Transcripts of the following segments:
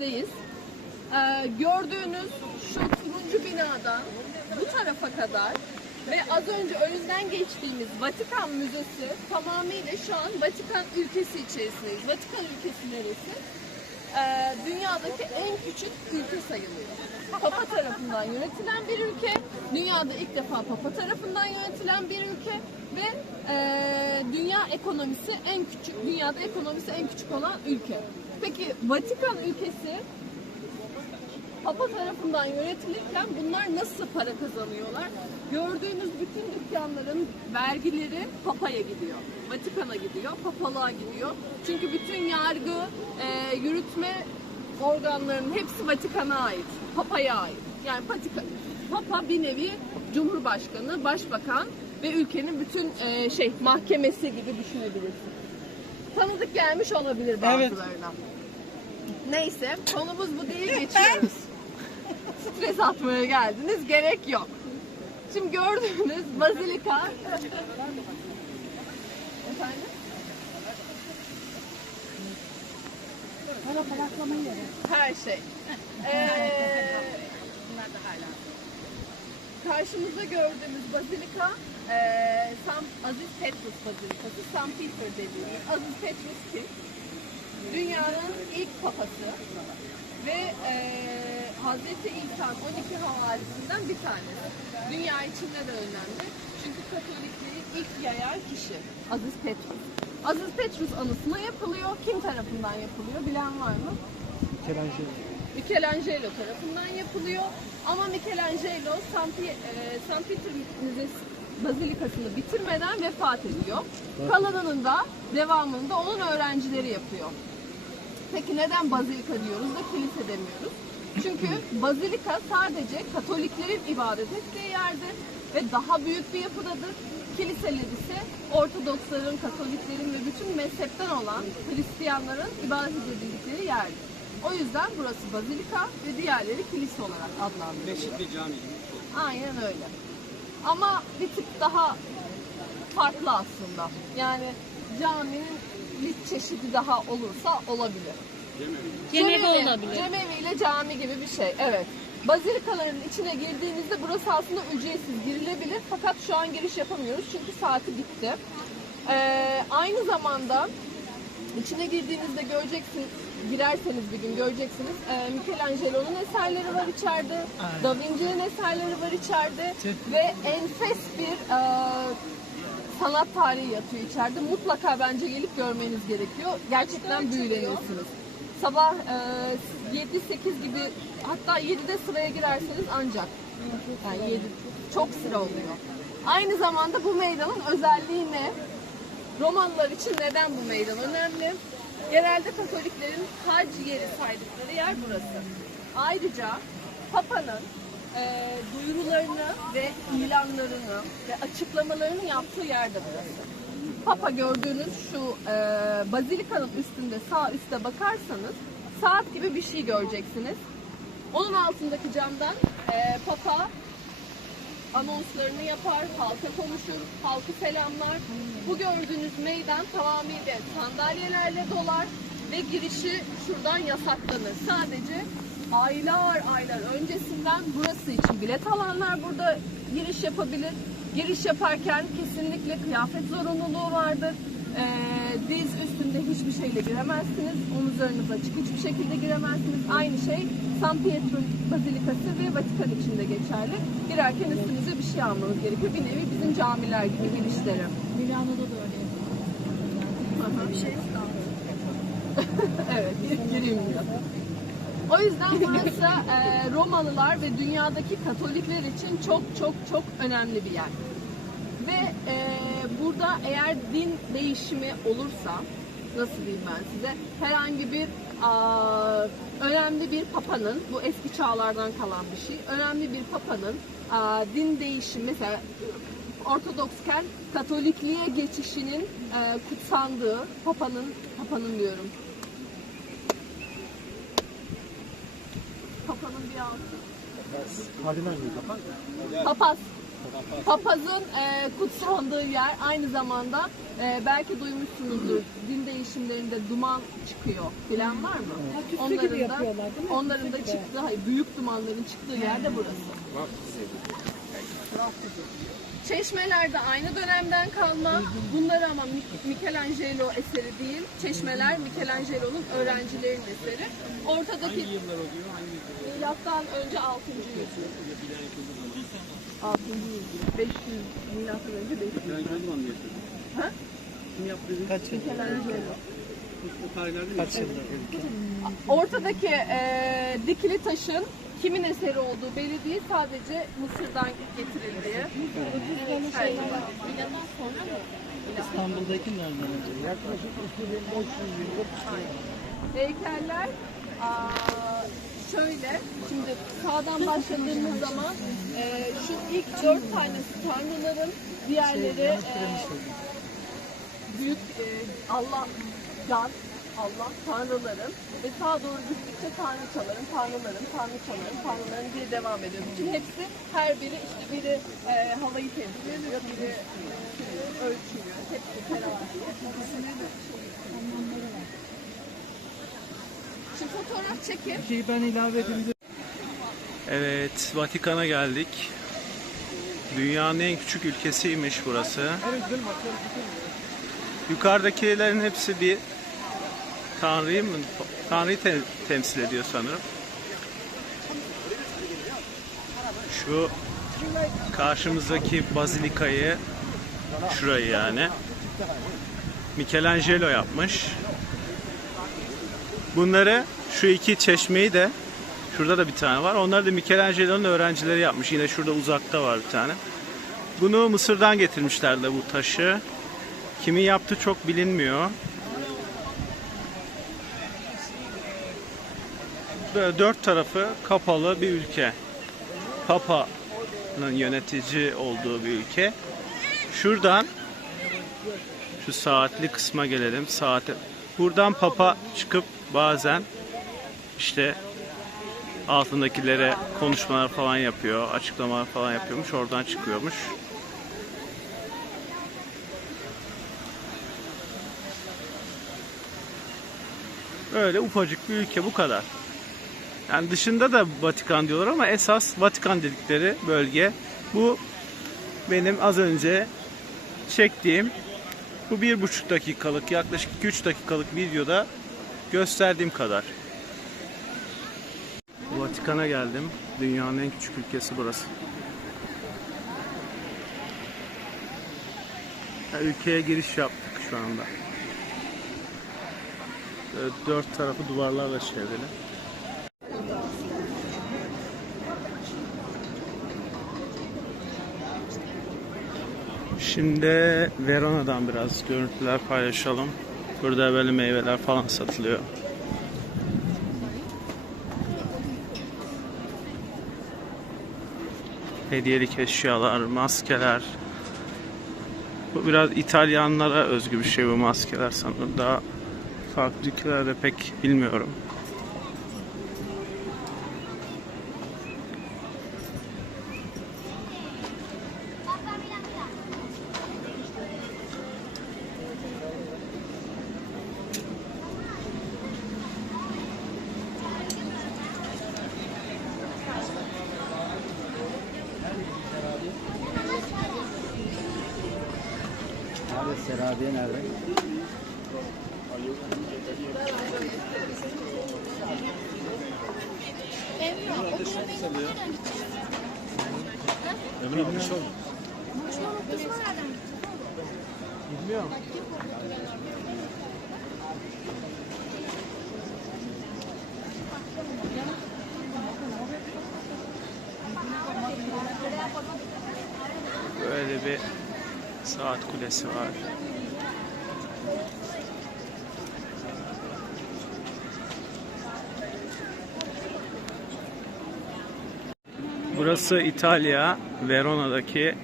Kilisesi'ndeyiz. Ee, gördüğünüz şu turuncu binadan bu tarafa kadar ve az önce önünden geçtiğimiz Vatikan Müzesi tamamıyla şu an Vatikan ülkesi içerisindeyiz. Vatikan ülkesi neresi? Ee, dünyadaki en küçük ülke sayılıyor. Papa tarafından yönetilen bir ülke, dünyada ilk defa Papa tarafından yönetilen bir ülke ve e, dünya ekonomisi en küçük, dünyada ekonomisi en küçük olan ülke. Peki Vatikan ülkesi Papa tarafından yönetilirken bunlar nasıl para kazanıyorlar? Gördüğünüz bütün dükkanların vergileri Papa'ya gidiyor. Vatikan'a gidiyor, Papalığa gidiyor. Çünkü bütün yargı, e, yürütme organlarının hepsi Vatikan'a ait, Papa'ya ait. Yani Patika, Papa bir nevi Cumhurbaşkanı, Başbakan ve ülkenin bütün e, şey mahkemesi gibi düşünebilirsin. Tanıdık gelmiş olabilir bazılarına. Neyse konumuz bu değil geçiyoruz. Stres atmaya geldiniz gerek yok. Şimdi gördüğünüz bazilika Efendim? Her şey. Ee, karşımızda gördüğümüz bazilika ee, San Aziz Petrus Bazilikası, San Peter dediğimiz Aziz Petrus kim? Dünyanın ilk papası ve ee, Hazreti İsa'nın 12 havalisinden bir tanesi. Dünya için neden önemli? Çünkü Katolikliği ilk yayan kişi Aziz Petrus. Aziz Petrus anısına yapılıyor. Kim tarafından yapılıyor? Bilen var mı? Michelangelo. Michelangelo tarafından yapılıyor. Ama Michelangelo San, Pie- e, San Peter Müzesi Bazilikası'nı bitirmeden vefat ediyor. Kalanının da devamını da onun öğrencileri yapıyor. Peki neden bazilika diyoruz da kilise demiyoruz? Çünkü bazilika sadece Katoliklerin ibadet ettiği yerdir ve daha büyük bir yapıdadır. Kiliseler ise Ortodoksların, Katoliklerin ve bütün mezhepten olan Hristiyanların ibadet edildikleri yerdir. O yüzden burası bazilika ve diğerleri kilise olarak adlandırılıyor. Beşikli cami. Aynen öyle. Ama bir tık daha farklı aslında. Yani caminin bir çeşidi daha olursa olabilir. Cemevi olabilir. Cemevi ile cami gibi bir şey. Evet. Bazilikaların içine girdiğinizde burası aslında ücretsiz girilebilir. Fakat şu an giriş yapamıyoruz çünkü saati bitti. Ee, aynı zamanda içine girdiğinizde göreceksiniz, girerseniz bir gün göreceksiniz. Ee, Michelangelo'nun eserleri var içeride. Da Vinci'nin eserleri var içeride. ve enfes bir e, sanat tarihi yatıyor içeride. Mutlaka bence gelip görmeniz gerekiyor. Gerçekten büyüleniyorsunuz. Sabah e, 7-8 gibi hatta 7'de sıraya girerseniz ancak. Yani 7 çok sıra oluyor. Aynı zamanda bu meydanın özelliği ne? Romalılar için neden bu meydan önemli? Genelde Katoliklerin hac yeri saydıkları yer burası. Ayrıca Papa'nın e, duyurularını ve ilanlarını ve açıklamalarını yaptığı yer de burası. Papa gördüğünüz şu e, bazilikanın üstünde sağ üstte bakarsanız saat gibi bir şey göreceksiniz. Onun altındaki camdan e, Papa anonslarını yapar, halka konuşur, halkı selamlar. Bu gördüğünüz meydan tamamıyla sandalyelerle dolar ve girişi şuradan yasaklanır. Sadece aylar aylar öncesinden burası için bilet alanlar burada giriş yapabilir. Giriş yaparken kesinlikle kıyafet zorunluluğu vardır. Ee, diz üstünde hiçbir şeyle giremezsiniz. Omuzlarınız açık hiçbir şekilde giremezsiniz. Aynı şey San Pietro Bazilikası ve Vatikan için de geçerli. Girerken üstünüze bir şey almanız gerekiyor. Bir nevi bizim camiler gibi girişleri. Milano'da da öyle yapıyorlar. Bir şey evet, biraz. O yüzden burası e, Romalılar ve dünyadaki Katolikler için çok çok çok önemli bir yer. Ve e, burada eğer din değişimi olursa, nasıl diyeyim ben size, herhangi bir aa, önemli bir papanın, bu eski çağlardan kalan bir şey, önemli bir papanın aa, din değişimi, mesela Ortodoksken Katolikliğe geçişinin e, kutsandığı papanın, papanın diyorum, papanın bir altı. Kardinal mi? Papaz. Papazın e, kutsandığı yer aynı zamanda e, belki duymuşsunuzdur din değişimlerinde duman çıkıyor bilen var mı? Onların da, onların da çıktığı, hayır, büyük dumanların çıktığı yer de burası. Çeşmeler de aynı dönemden kalma. Bunlar ama Mi- Michelangelo eseri değil. Çeşmeler Michelangelo'nun öğrencilerinin eseri. Ortadaki milattan önce 6. yüzyıl. 6. yüzyıl. 500 milattan önce 500. Ha? Kaç yıl? Michelangelo. Kaç yıldır? Ortadaki e, dikili taşın kimin eseri olduğu belli değil. Sadece Mısır'dan getirildiği. Evet, her zaman. Milattan sonra mı? İstanbul'daki nereden önce? Yaklaşık 2500 yıllık Heykeller aa, şöyle, şimdi sağdan başladığımız zaman e, şu ilk dört tanesi tanrıların, diğerleri e, büyük e, Allah, can, Allah, tanrıların ve sağa doğru gittikçe tanrıçaların, tanrıların, tanrıçaların, tanrıların diye devam ediyor. Bütün hepsi her biri işte biri e, havayı temsil ediyor, biri e, ölçüyü, hepsi terazi. Şimdi fotoğraf çekin. Şeyi ben ilave edeyim. Evet, Vatikan'a geldik. Dünyanın en küçük ülkesiymiş burası. Yukarıdakilerin hepsi bir tanrıyı mı? Tanrıyı te- temsil ediyor sanırım. Şu karşımızdaki bazilikayı, şurayı yani, Michelangelo yapmış. Bunları, şu iki çeşmeyi de Şurada da bir tane var. Onlar da Michelangelo'nun öğrencileri yapmış. Yine şurada uzakta var bir tane. Bunu Mısır'dan getirmişlerdi bu taşı. Kimin yaptı çok bilinmiyor. Böyle dört tarafı kapalı bir ülke. Papa'nın yönetici olduğu bir ülke. Şuradan şu saatli kısma gelelim. Saate. Buradan Papa çıkıp bazen işte altındakilere konuşmalar falan yapıyor, açıklamalar falan yapıyormuş, oradan çıkıyormuş. Böyle ufacık bir ülke bu kadar. Yani dışında da Vatikan diyorlar ama esas Vatikan dedikleri bölge bu benim az önce çektiğim bu bir buçuk dakikalık yaklaşık 2-3 dakikalık videoda gösterdiğim kadar. Vatikan'a geldim. Dünyanın en küçük ülkesi burası. Ya, ülkeye giriş yaptık şu anda. Böyle dört tarafı duvarlarla çevrili. Şimdi Verona'dan biraz görüntüler paylaşalım. Burada böyle meyveler falan satılıyor. hediyelik eşyalar, maskeler. Bu biraz İtalyanlara özgü bir şey bu maskeler sanırım. Daha farklı ülkelerde pek bilmiyorum. Abi Serabiye nerede? Böyle bir saat kulesi var. Burası İtalya, Verona'daki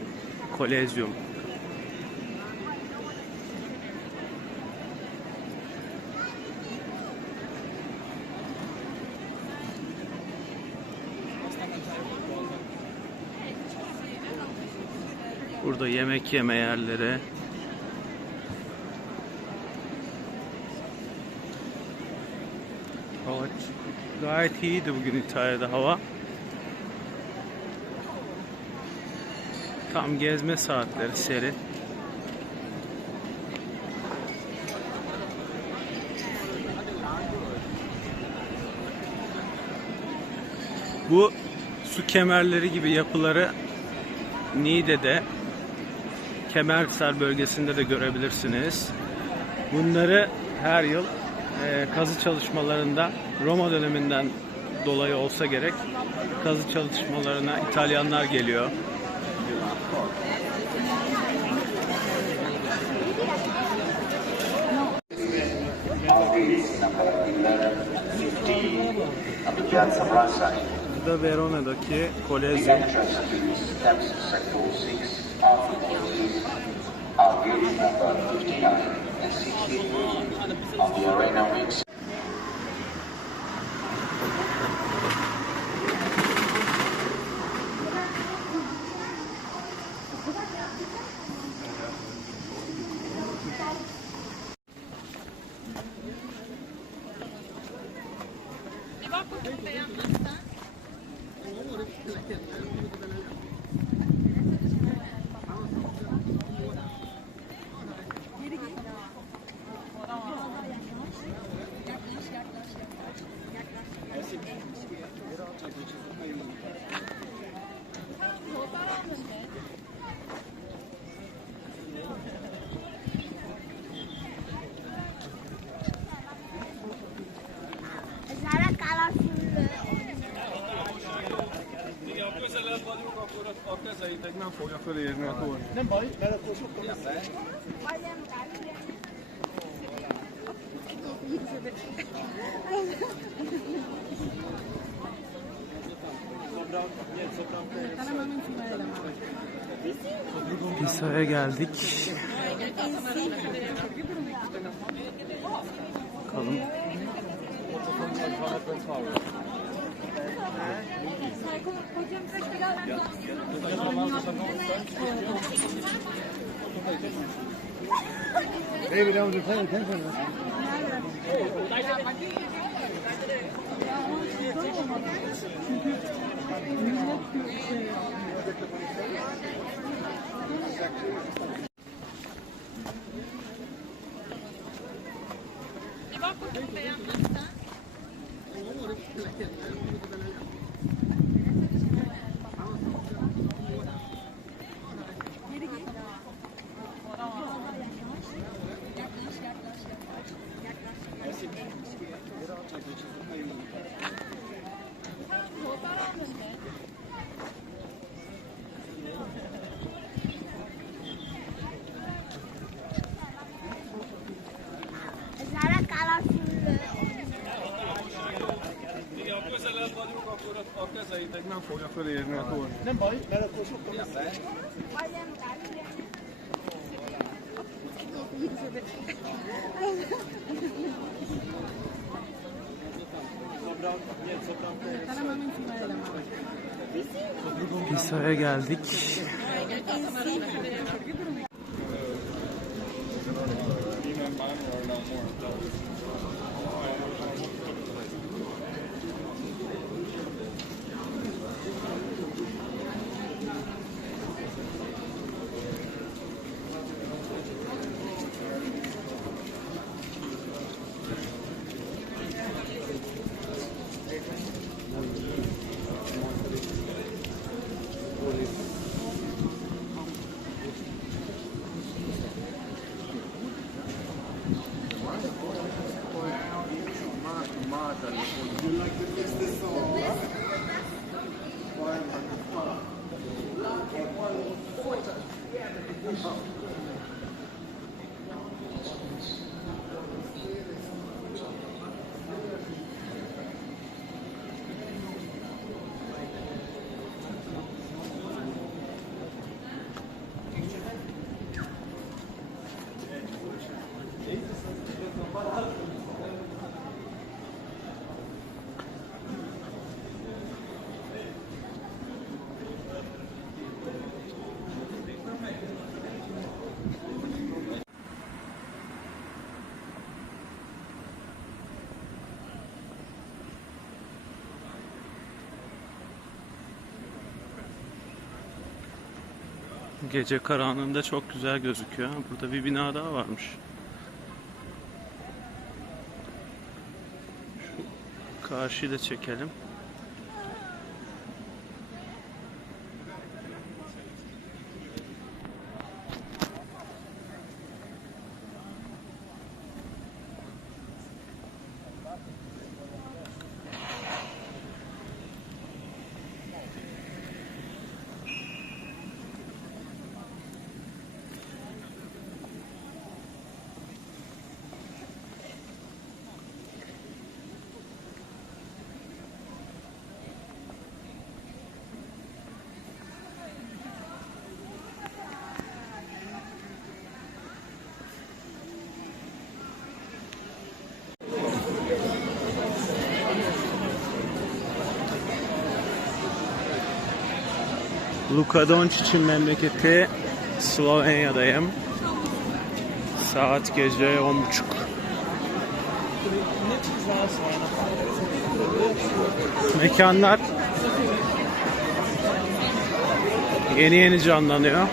Kolezyum. Burada yemek yeme yerleri. Ç- gayet iyiydi bugün İtalya'da hava. Tam gezme saatleri seri. Bu su kemerleri gibi yapıları Niğde'de Kemerhisar bölgesinde de görebilirsiniz. Bunları her yıl e, kazı çalışmalarında Roma döneminden dolayı olsa gerek kazı çalışmalarına İtalyanlar geliyor. Bu da Verona'daki Kolezyum. 这样 Nem baj, mert akkor sokkal lesz. Pisa'ya geldik. Bakalım. David, I was paying attention. Sarà Meg nem fogja fölérni a tól. Nem baj, mert akkor sokkal messze. Hisar'a geldik. Even mine are no more adults. Gece karanlığında çok güzel gözüküyor. Burada bir bina daha varmış. Şu karşıyı da çekelim. Luka Doncic'in memleketi Slovenya'dayım. Saat gece 10.30. Mekanlar yeni yeni canlanıyor.